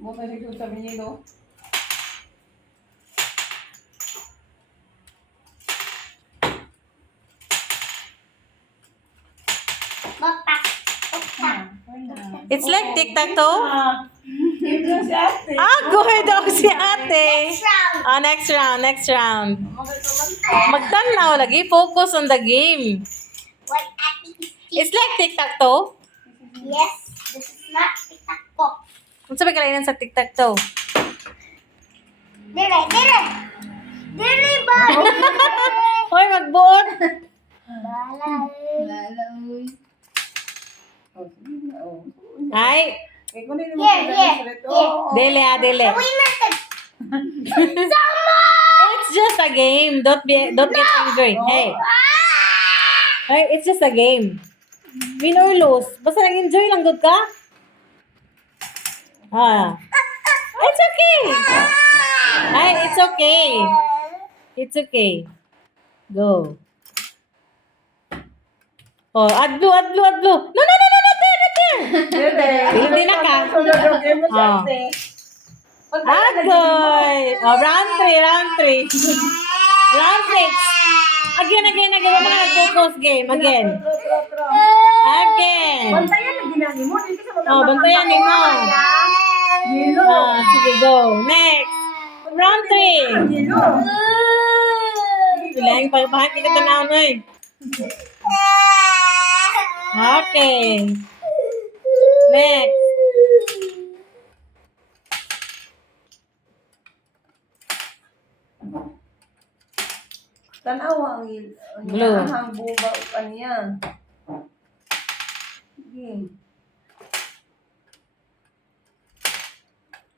Bukan itu sabi niyo, no? It's like tic-tac-toe. Ito si ate. Good daw si ate. Next round. Magtanaw lagi. Focus on the game. What ate is It's like tic-tac-toe. Yes, this is not tic-tac-toe. Kung sabi kalainan sa tic-tac-toe. Dire ba? Hoy, magbuot. Balay. Oh, sige na, oh. Ay, Eh, kung hindi mo Here, kailangan here, sa rito, here. oh. dele. Gawin natin. It's just a game. Don't get angry. Hey, it's just a game. Win or lose. Basta nag-enjoy lang good ka. It's okay. Ay, it's okay. It's okay. Go. Oh, adlo. No, not there. Hindi na ka. Sunod yung game mo si Oh. ate. Agoy. Oh, round 3. Round 6. Again. Mga nag-focus game. Again. Bantayan na ginani mo. Hindi ka Oh, bantayan ni mo. Yelo. Sige, go. Next. Round 3. Yelo. Bilang pagpahit kita tanaw na eh. Okay. Next. Tanawa ang Blue. ang buba o kanya. Sige.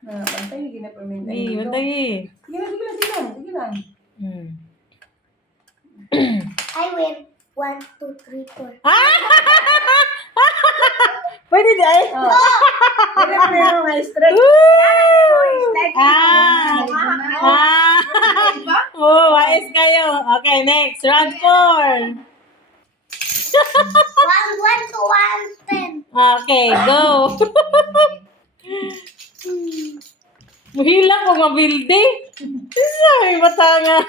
Bantay, hindi na perminta. Hey, bantay eh. Sige lang. I win. 1, 2, 3, 4. Pwede di ay. Hindi na yung mga straight. Oh, wais kayo. Okay, next. Round 4. 1, 1 to 1, 10. Okay, go. Mahila ko mabildi. Isa may bata nga.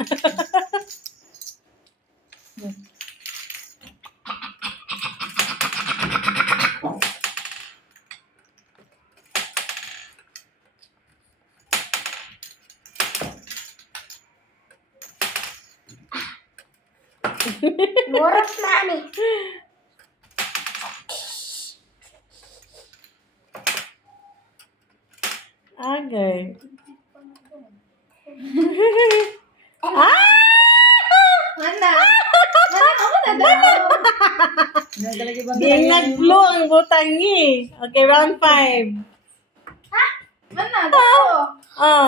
Moros na ani. Okay. Yung nag-blow ang butang ni. Okay, round 5. Oh.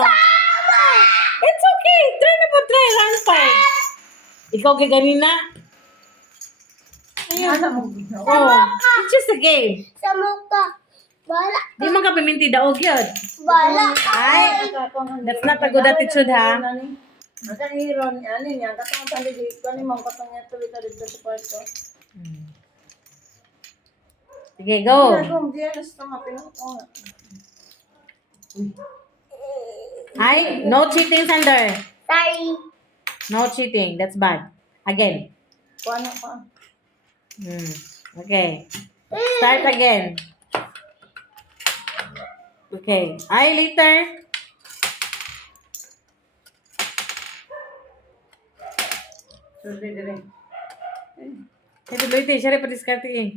It's okay. Try na po, try. Round 5. Ikaw kay ganina. Oh. It's just a game. Sa mukha. Bala. Di man ka piminti daog yun. Bala. Ay, that's not a good attitude, ha? Akan hero ni ani niya katong sa dili ko ni mong katong niya tuloy ka dito sa kwarto. Sige, go. Kung diyan sa mga pinako. Ay, no cheating, Sander. Sorry. No cheating. That's bad. Again. Kuano pa. Okay. Start again. Okay. Ay, later. Surde dire. Ito, Loite. Siya rin pa-discarte eh.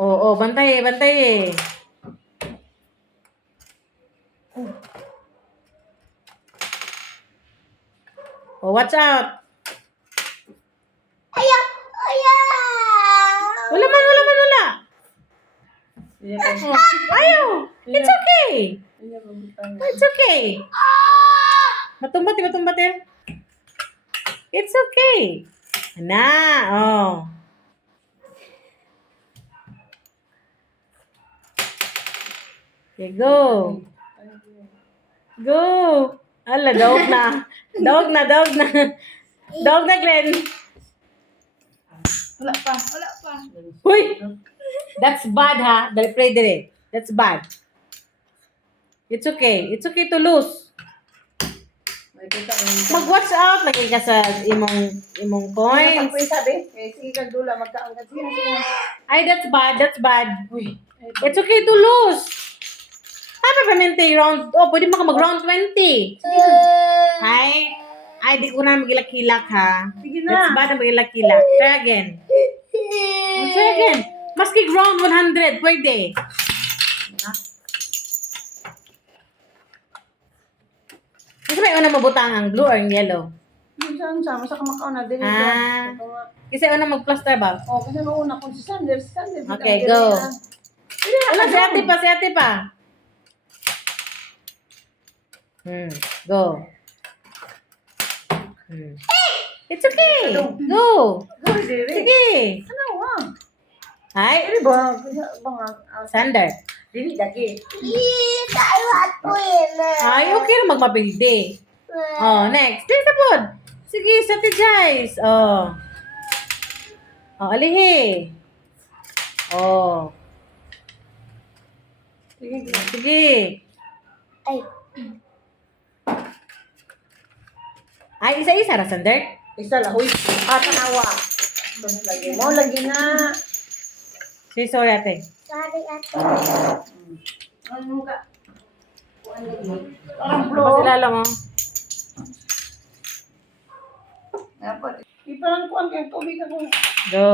Oo, bantay eh. Oh, watch out. Ayaw. Wala. Oh, ayaw. It's okay. It's okay. Matumbat eh. It's okay. Na, oh. Okay, go. Go. Ala, dog na. Dog na, Glenn. Wala pa. Huy! That's bad, ha? Dali, play dire. That's bad. It's okay. It's okay to lose. May kita ang Mag-watch out. Lagi ka sa imong coins. Pag sabi, sige ka dula, magkaangkat. Sige. Ay, that's bad. That's bad. Uy. It's okay to lose. Ano ba round? Oh, pwede mo ka mag-round 20. Ay, di ko na magilak-hilak, ha? Sige That's na. bad na magilak-hilak. Try again. Try again. Maski round 100, pwede. Kasi may una mabutang ang blue or ang yellow. Minsan sa masa ka makaon na din ito. Ah. Ito nga. Kasi una mag-plaster ba? Oh, kasi noong una kung si Sander. Okay, go. Wala, si ate pa. Go. It's okay. Go. Go, Diri. Sige. Ano, wang? Ay, Diri ba? Banga. Sander. Dili, daki. I want to win. Ay, okay na magmapilde. Oh, next. Dili sa pod. Sige, strategize. Oh. Oh, alihi. Oh. Sige. Sige. Ay, Ay, isa-isa ra, Sander. Isa lang. Uy. Tanawa. Tapos lagi mo. Lagi na. Say sorry, ate. sorry ate. Ano ka? Ano Parang ba sila lang, oh? Dapat. Iparang kuhan kayong tubig ako. Go.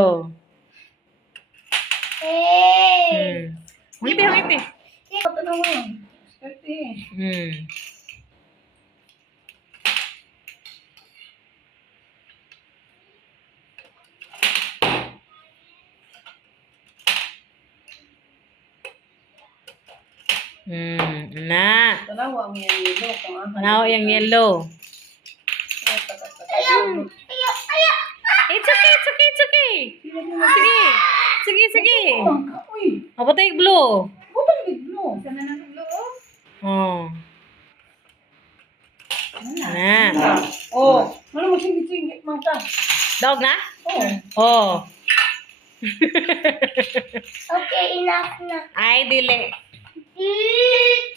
Hey. Ngiti. Tanawa. Skerte. Na. Tanawa mo yung yelo. Now, yung yellow. It's okay. Sige. Uy. Mapatay blue. Butang biglo. Sana na ng loob. Oh. Na. Oh. Ano mo singit-singit man ka? Dog na? Oh. Oh. Okay, enough na. Ay, dili. Mm.